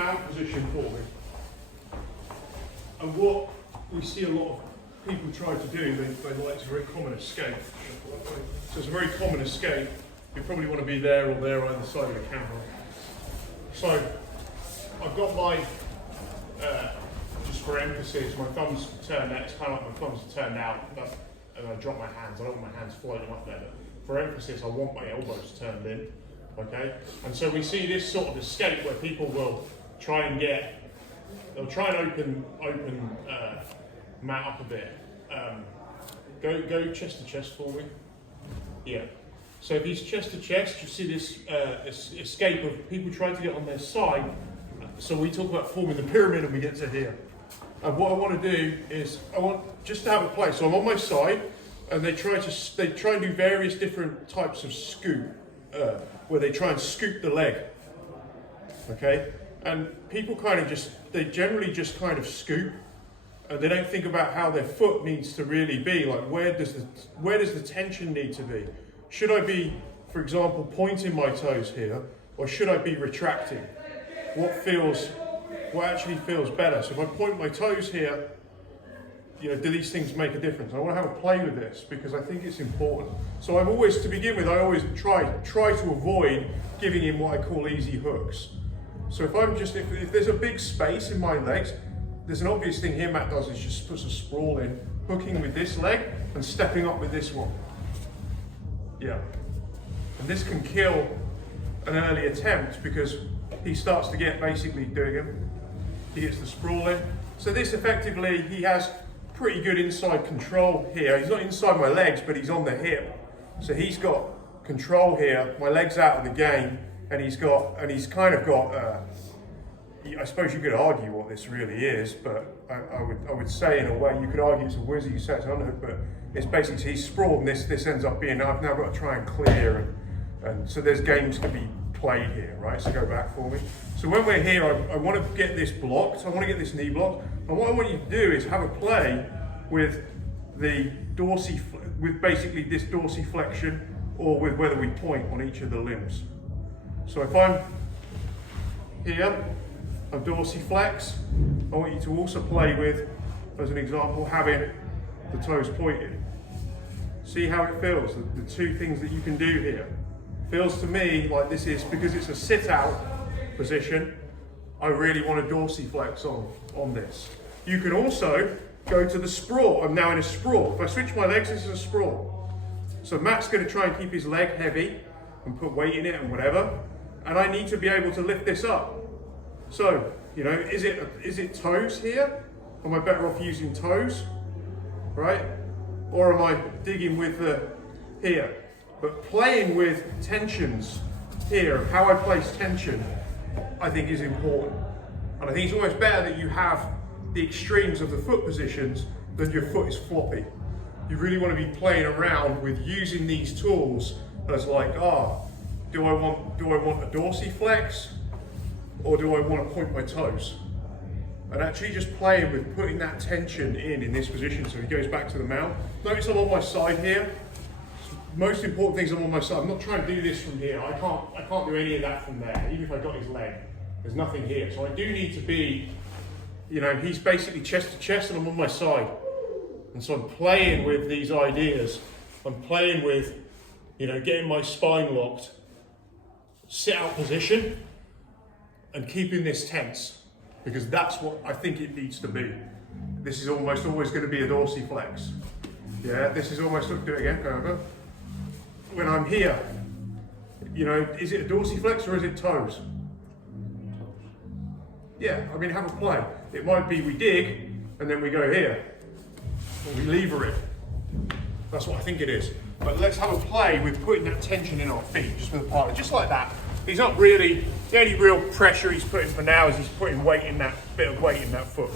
mount position for me. And what we see a lot of people try to do, they like, it's a very common escape. So it's a very common escape. You probably want to be there or there either side of the camera. So I've got my, just for emphasis, my thumbs turned out, it's kind of like my thumbs are turned out, and I drop my hands. I don't want my hands floating up there. But for emphasis, I want my elbows turned in, okay? And so we see this sort of escape where people will try and they'll try and open mat up a bit. Go chest to chest for me. Yeah. So if he's chest to chest, you see this escape of people trying to get on their side. So we talk about forming the pyramid and we get to here. And what I want to do is, I want just to have a play. So I'm on my side and they try and do various different types of scoop, where they try and scoop the leg. Okay? And people they generally just kind of scoop, and they don't think about how their foot needs to really be. Like where does the tension need to be? Should I be, for example, pointing my toes here, or should I be retracting? What actually feels better? So if I point my toes here, do these things make a difference? I want to have a play with this because I think it's important. So I've always, to begin with, I always try to avoid giving him what I call easy hooks. So if there's a big space in my legs, there's an obvious thing here Matt does is just puts a sprawl in, hooking with this leg and stepping up with this one. Yeah. And this can kill an early attempt because he starts to get basically doing it. He gets the sprawl in. So this effectively, he has pretty good inside control here. He's not inside my legs, but he's on the hip. So he's got control here. My leg's out of the game, and he's kind of got, I suppose you could argue what this really is, but I would say in a way, you could argue it's a whizzy, you say it's an underhook, but it's basically, he's sprawled and this ends up being, I've now got to try and clear, and so there's games to be played here, right? So go back for me. So when we're here, I want to get this blocked, I want to get this knee blocked, and what I want you to do is have a play with the Dorsi, with basically this dorsiflexion, or with whether we point on each of the limbs. So if I'm here, I dorsiflex, I want you to also play with, as an example, having the toes pointed. See how it feels, the two things that you can do here. Feels to me like this is, because it's a sit-out position, I really want to dorsiflex on this. You can also go to the sprawl. I'm now in a sprawl. If I switch my legs, this is a sprawl. So Matt's going to try and keep his leg heavy and put weight in it and whatever, and I need to be able to lift this up. So, is it toes here? Am I better off using toes, right? Or am I digging with the here? But playing with tensions here, how I place tension, I think is important. And I think it's almost better that you have the extremes of the foot positions than your foot is floppy. You really want to be playing around with using these tools as like, do I want a dorsiflex? Or do I want to point my toes? And actually just playing with putting that tension in this position. So he goes back to the mount. Notice I'm on my side here. Most important thing is I'm on my side. I'm not trying to do this from here. I can't do any of that from there, even if I got his leg. There's nothing here. So I do need to be, he's basically chest to chest and I'm on my side. And so I'm playing with these ideas. I'm playing with, getting my spine locked, sit out position, and keeping this tense, because that's what I think it needs to be. This is almost always going to be a dorsiflex. Yeah, this is almost, do it again, go over. When I'm here, is it a dorsiflex or is it toes? Yeah, have a play. It might be we dig, and then we go here, or we lever it. That's what I think it is. But let's have a play with putting that tension in our feet, just with a partner, just like that. He's not really, the only real pressure he's putting for now is he's putting bit of weight in that foot.